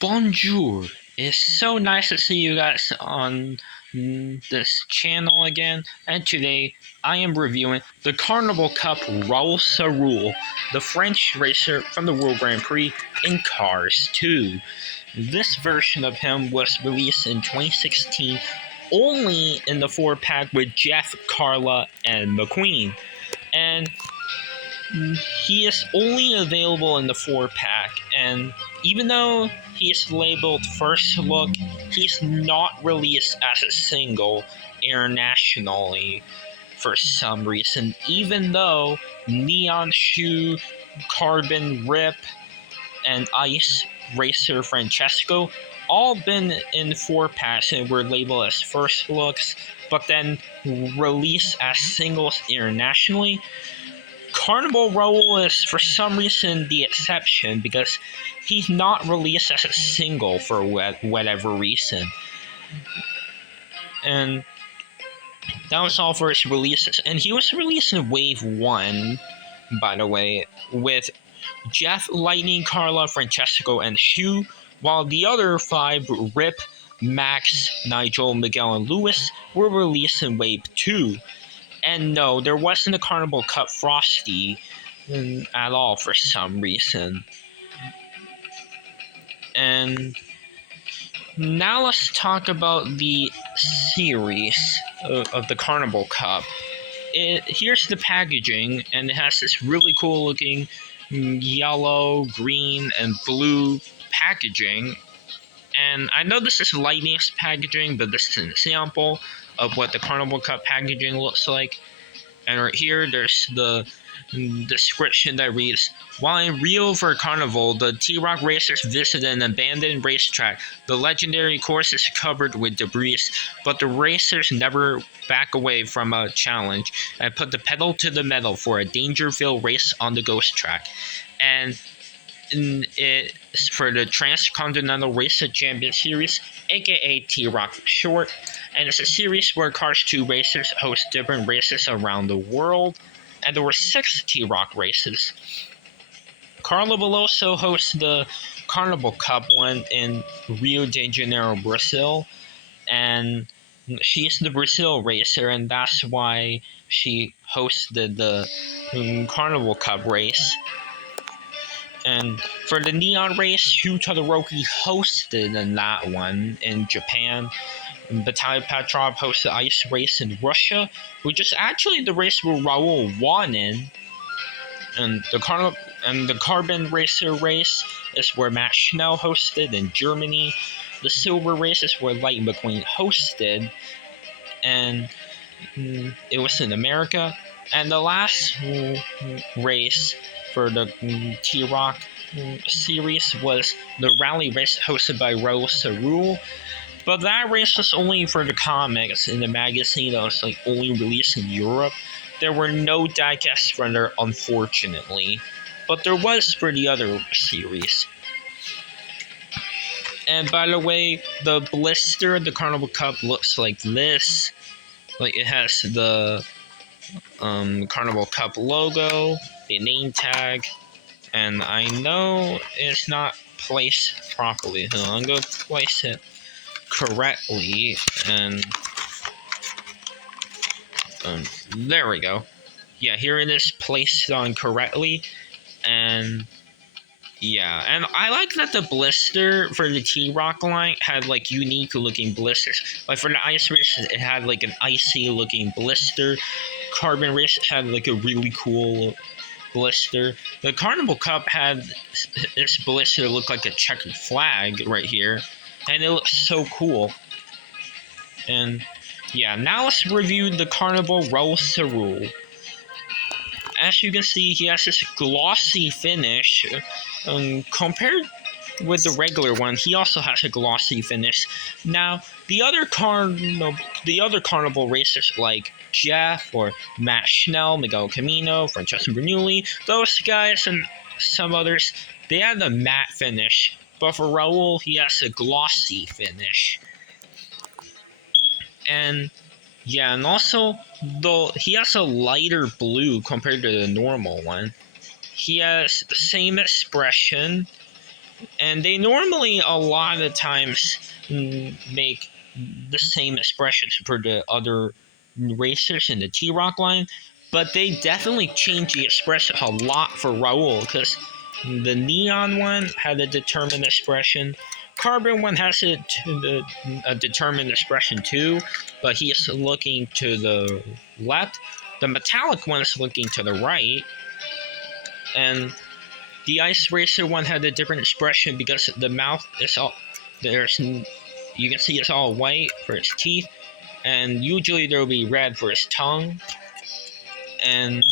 Bonjour. It's so nice to see you guys on this channel again. And today I am reviewing the Carnival Cup Raoul, the French racer from the World Grand Prix in Cars 2. This version of him was released in 2016 only in the 4-pack with Jeff, Carla, and McQueen. And he is only available in the 4-pack, and even though he is labeled first look, he's not released as a single internationally for some reason, even though Neon Shoe, Carbon Rip, and Ice Racer Francesco all been in 4-packs and were labeled as first looks, but then released as singles internationally. Carnival Raoul is for some reason the exception because he's not released as a single for whatever reason. And that was all for his releases. And he was released in Wave 1, by the way, with Jeff, Lightning, Carla, Francesco, and Shu, while the other 5, Rip, Max, Nigel, Miguel, and Lewis, were released in Wave 2. And no, there wasn't a Carnival Cup Frosty at all for some reason. And now let's talk about the series of the Carnival Cup. Here's the packaging, and it has this really cool looking yellow, green, and blue packaging. And I know this is Lightning's packaging, but this is a sample of what the Carnival Cup packaging looks like. And right here, there's the description that reads, while in Rio for Carnival, the T-Rock racers visited an abandoned racetrack. The legendary course is covered with debris, but the racers never back away from a challenge and put the pedal to the metal for a danger-filled race on the ghost track. And it's for the Transcontinental Racer Champion Series, aka T-Rock for short, and it's a series where Cars 2 racers host different races around the world, and there were 6 T-Rock races. Carla will also host the Carnival Cup one in Rio de Janeiro, Brazil, and she's the Brazil racer, and that's why she hosted the Carnival Cup race. And for the Neon race, Shu Todoroki hosted in that one in Japan. Vitaly Petrov hosted Ice Race in Russia, which is actually the race where Raoul won in. And the Carbon Racer race is where Matt Schnell hosted in Germany. The Silver race is where Light McQueen hosted, and it was in America. And the last race for the T-Rock series was the rally race hosted by Raoul, but that race was only for the comics in the magazine that was only released in Europe. There were no diecasts from there, unfortunately, but there was for the other series. And by the way, the blister, the Carnival Cup, looks like this. It has the Carnival Cup logo, the name tag, and I know it's not placed properly. So I'm going to place it correctly, and there we go. Yeah, here it is placed on correctly, and yeah, and I like that the blister for the T-Rock line had unique looking blisters. For the Ice races, it had an icy looking blister. Carbon race had a really cool blister. The Carnival Cup had its blister look like a checkered flag right here, and it looks so cool. And yeah, now let's review the Carnival Raoul. As you can see, he has this glossy finish. Compared with the regular one, he also has a glossy finish. Now, the other Carnival racers like Jeff or Matt Schnell, Miguel Camino, Francesco Bernoulli, those guys and some others, they had a matte finish. But for Raoul, he has a glossy finish. And yeah, and also, though he has a lighter blue compared to the normal one. He has the same expression, And they normally a lot of times make the same expressions for the other racers in the T-Rock line, but they definitely changed the expression a lot for Raoul, because the neon one had a determined expression. Carbon one has a determined expression too, but he is looking to the left. The metallic one is looking to the right, and the ice racer one had a different expression because the mouth is all there's. You can see it's all white for its teeth, and usually there will be red for its tongue. And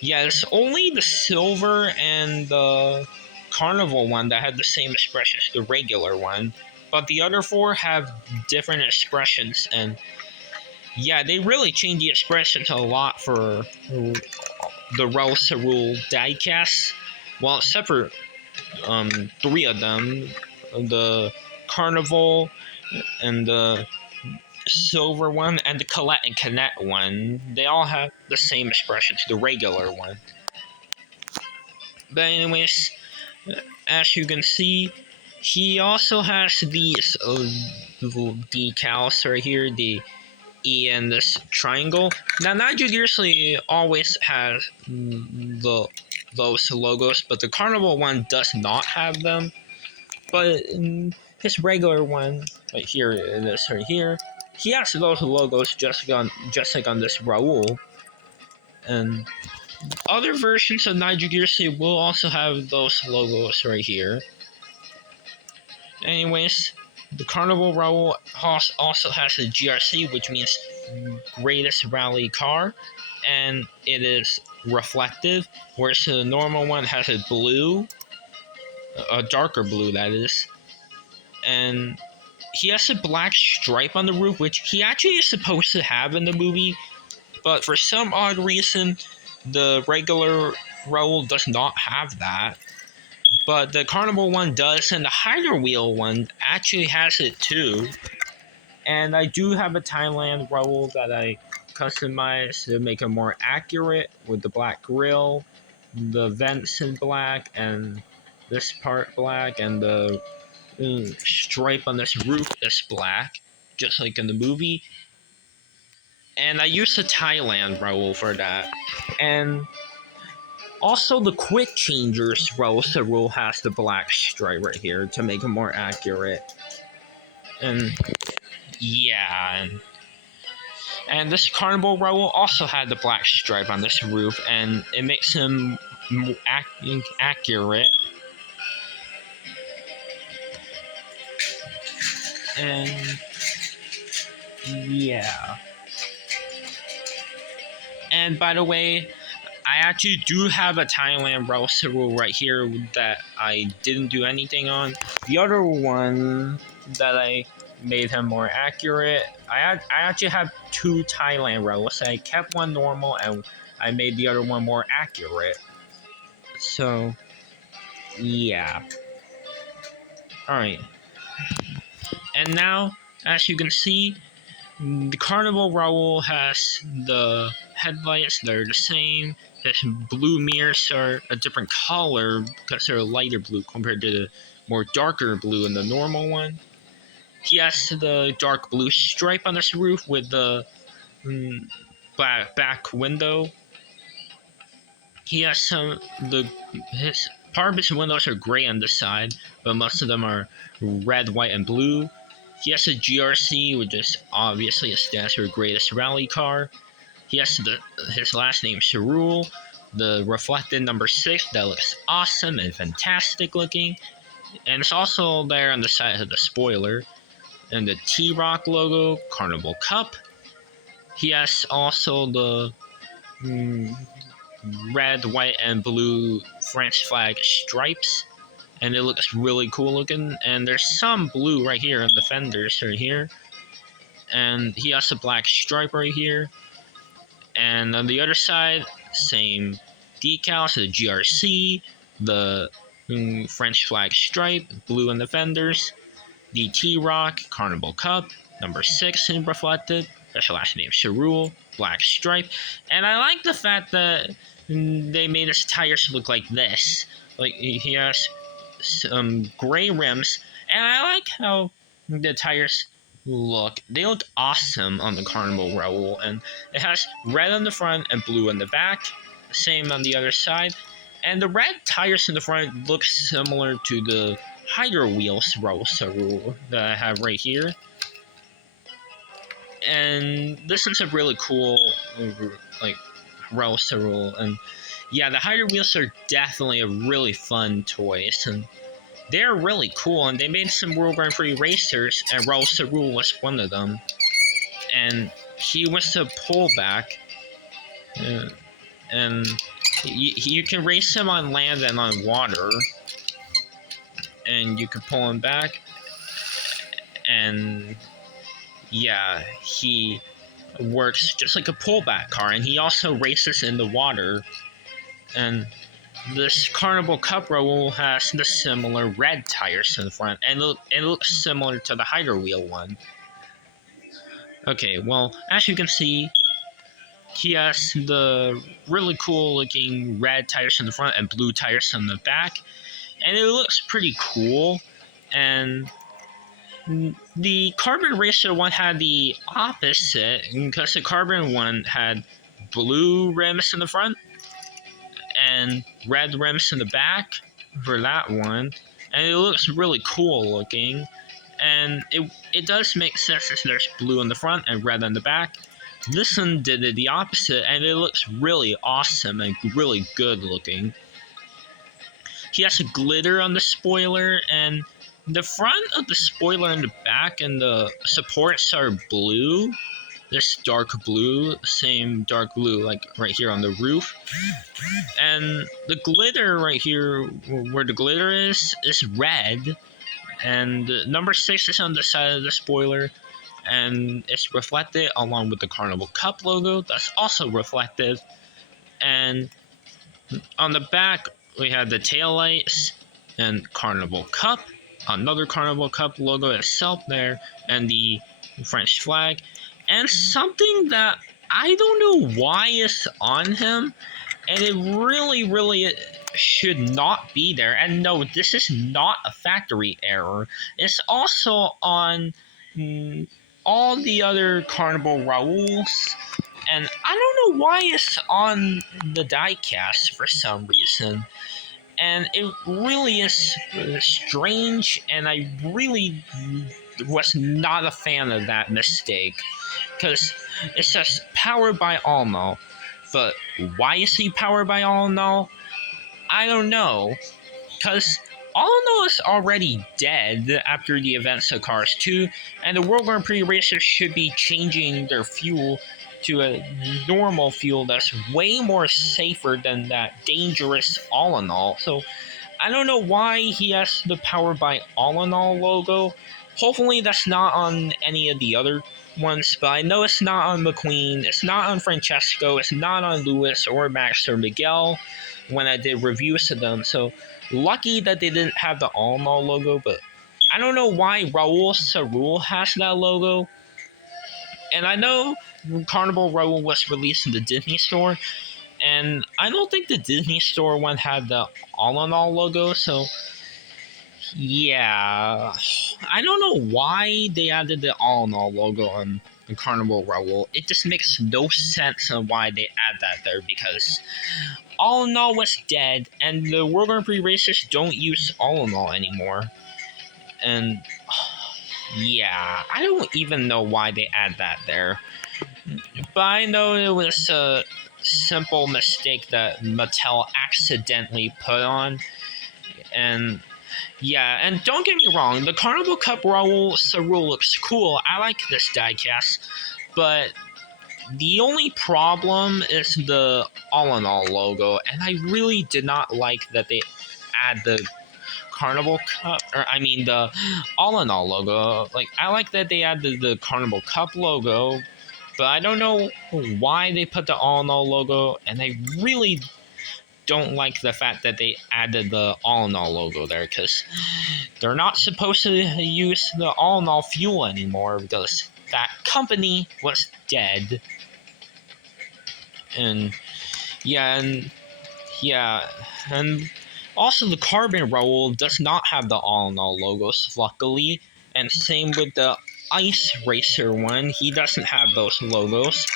yeah, it's only the silver and the carnival one that had the same expression as the regular one, but the other four have different expressions. And yeah, they really changed the expressions a lot for the Raoul diecast. Well, except for three of them, the carnival and the silver one and the Colette and Canet one, they all have the same expressions, the regular one. But anyways, as you can see, he also has these little decals right here, the E and this triangle. Now, Nigel usually always has those logos, but the Carnival one does not have them. But his regular one, right here, this right here, he has those logos just like on this Raoul. And other versions of Nigel Gearsey will also have those logos right here. Anyways, the Carnival Raoul also has a GRC, which means greatest rally car, and it is reflective, whereas the normal one has a blue, a darker blue that is, and he has a black stripe on the roof, which he actually is supposed to have in the movie, but for some odd reason, the regular Raoul does not have that. But the Carnival one does, and the Hyder Wheel one actually has it too. And I do have a Thailand Raoul that I customized to make it more accurate with the black grill, the vents in black, and this part black, and the stripe on this roof is black, just like in the movie. And I used a Thailand Raoul for that. And also the Quick Changers Raoul has the black stripe right here to make it more accurate. And yeah, and this Carnival Raoul also had the black stripe on this roof, and it makes him more accurate. And yeah. And by the way, I actually do have a Thailand Raoul right here that I didn't do anything on. The other one that I made him more accurate, I actually have two Thailand Raoul's. I kept one normal and I made the other one more accurate. So, yeah. Alright. And now, as you can see, the Carnival Raoul has the headlights that are the same. His blue mirrors are a different color because they're a lighter blue compared to the more darker blue in the normal one. He has the dark blue stripe on this roof with the back window. He has his part of his windows are gray on this side, but most of them are red, white, and blue. He has a GRC, which is obviously a stands for greatest rally car. He has his last name Caroule, the reflected number 6 that looks awesome and fantastic looking, and it's also there on the side of the spoiler. And the T-Rock logo, Carnival Cup. He has also the red, white, and blue French flag stripes, and it looks really cool looking. And there's some blue right here on the fenders right here, and he has a black stripe right here. And on the other side, same decals, the GRC, the French flag stripe, blue on the fenders, the T-Rock Carnival Cup, number 6 in reflected, special last name Caroule, black stripe. And I like the fact that they made his tires look like this. Like he has some gray rims, and I like how the tires look. They look awesome on the Carnival Raoul, and it has red on the front and blue on the back. Same on the other side. And the red tires in the front look similar to the higher wheels Raoul that I have right here. And this is a really cool, like, Raoul, and yeah, the higher wheels are definitely a really fun toys, and they're really cool, and they made some World Grand Prix racers, and Raoul was one of them, and he was a pullback, and you can race him on land and on water, and you can pull him back, and yeah, he works just like a pullback car, and he also races in the water. And this Carnival Cup Raoul has the similar red tires in the front, and it looks similar to the higher wheel one. Okay, well, as you can see, he has the really cool looking red tires in the front and blue tires in the back, and it looks pretty cool. And the Carbon Racer one had the opposite, because the Carbon one had blue rims in the front and red rims in the back for that one, and it looks really cool looking, and it does make sense as there's blue in the front and red on the back. This one did it the opposite, and it looks really awesome and really good looking. He has a glitter on the spoiler, and the front of the spoiler and the back and the supports are blue. This dark blue, same dark blue like right here on the roof. And the glitter right here, where the glitter is red. And number 6 is on the side of the spoiler, and it's reflected along with the Carnival Cup logo. That's also reflective. And on the back, we have the taillights and Carnival Cup, another Carnival Cup logo itself there, and the French flag. And something that I don't know why is on him, and it really, really should not be there. And no, this is not a factory error. It's also on all the other Carnival Raouls, and I don't know why it's on the diecast for some reason. And it really is strange, and I really was not a fan of that mistake, because it says powered by Allnull, but why is he powered by Allnull? I don't know, because Allnull is already dead after the events of Cars 2, and the World Grand Prix racers should be changing their fuel to a normal fuel that's way more safer than that dangerous All-in-All. So I don't know why he has the Powered by All-in-All logo. Hopefully that's not on any of the other ones, but I know it's not on McQueen, it's not on Francesco, it's not on Lewis or Max or Miguel when I did reviews of them. So lucky that they didn't have the All-in-All logo, but I don't know why Raoul has that logo. And I know Carnival Raoul was released in the Disney Store, and I don't think the Disney Store one had the All-in-All logo, so yeah, I don't know why they added the All-in-All logo on the Carnival Raoul. It just makes no sense on why they add that there, because All-in-All was dead, and the World Grand Prix racers don't use All-in-All anymore. And yeah, I don't even know why they add that there. But I know it was a simple mistake that Mattel accidentally put on. And yeah, and don't get me wrong, the Carnival Cup Raoul looks cool. I like this diecast, but the only problem is the All-in-All logo, and I really did not like that they add the Carnival Cup, the All-in-All logo. Like, I like that they added the Carnival Cup logo, but I don't know why they put the All-in-All logo, and I really don't like the fact that they added the All-in-All logo there, because they're not supposed to use the All-in-All fuel anymore, because that company was dead. And Also, the Carbon Raoul does not have the All in All logos, luckily, and same with the Ice Racer one. He doesn't have those logos.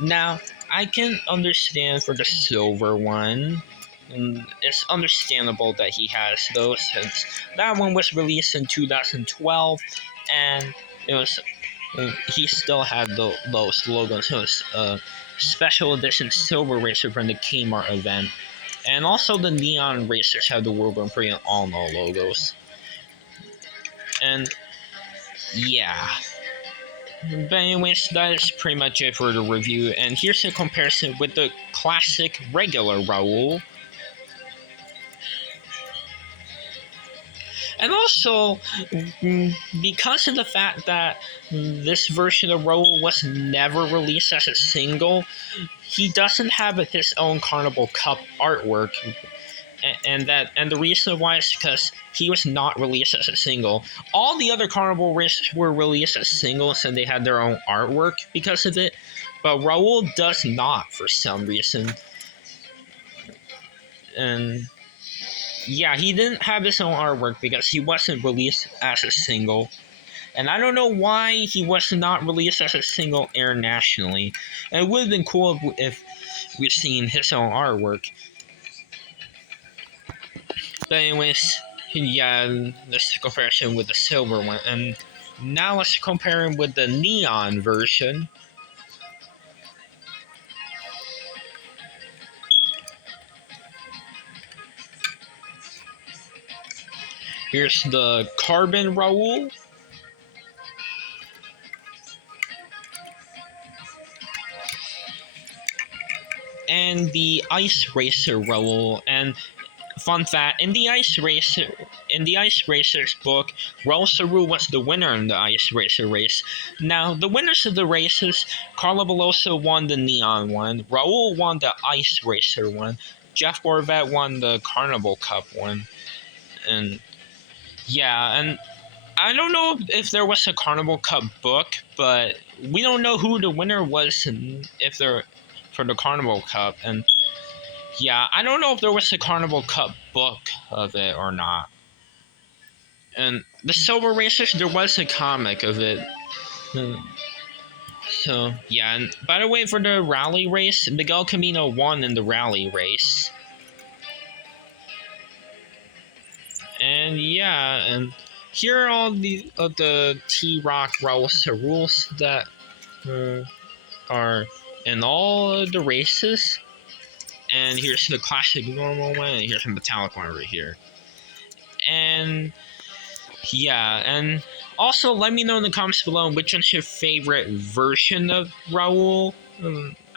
Now, I can understand for the silver one. And it's understandable that he has those since that one was released in 2012, and it was he still had those logos. It was a special edition silver racer from the Kmart event, and also the neon racers have the World Grand Prix and all no logos. And yeah. But anyways, that is pretty much it for the review. And here's a comparison with the classic regular Raoul. And also, because of the fact that this version of Raoul was never released as a single, he doesn't have his own Carnival Cup artwork. And the reason why is because he was not released as a single. All the other Carnival races were released as singles and they had their own artwork because of it, but Raoul does not for some reason. And yeah, he didn't have his own artwork because he wasn't released as a single. And I don't know why he was not released as a single internationally. And it would have been cool if we'd seen his own artwork. But anyways, yeah, this comparison with the silver one. And now let's compare him with the neon version. Here's the Carbon Raoul. And the Ice Racer Raoul. And fun fact, in the Ice Racer's book, Raoul Saru was the winner in the Ice Racer race. Now, the winners of the races, Carlo Veloso won the Neon one, Raoul won the Ice Racer one, Jeff Gorvet won the Carnival Cup one, and yeah, and I don't know if there was a Carnival Cup book, but we don't know who the winner was if they're for the Carnival Cup, and yeah, I don't know if there was a Carnival Cup book of it or not. And the Silver Racers, there was a comic of it. So, yeah, and by the way, for the rally race, Miguel Camino won in the rally race. And yeah, and here are all the T-Rock Raoul rules that are in all the races. And here's the classic normal one, and here's the metallic one right here. And yeah, and also let me know in the comments below which one's your favorite version of Raoul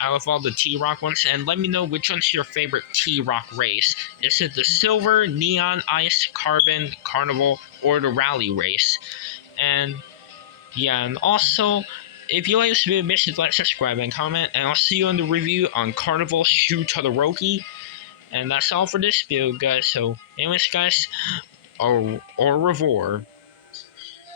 out of all the T-Rock ones, and let me know which one's your favorite T-Rock race. Is it the Silver, Neon, Ice, Carbon, Carnival, or the Rally race? And yeah, and also, if you like this video, make sure to like, subscribe, and comment, and I'll see you in the review on Carnival Shu Todoroki. And that's all for this video, guys. So, anyways, guys, au revoir.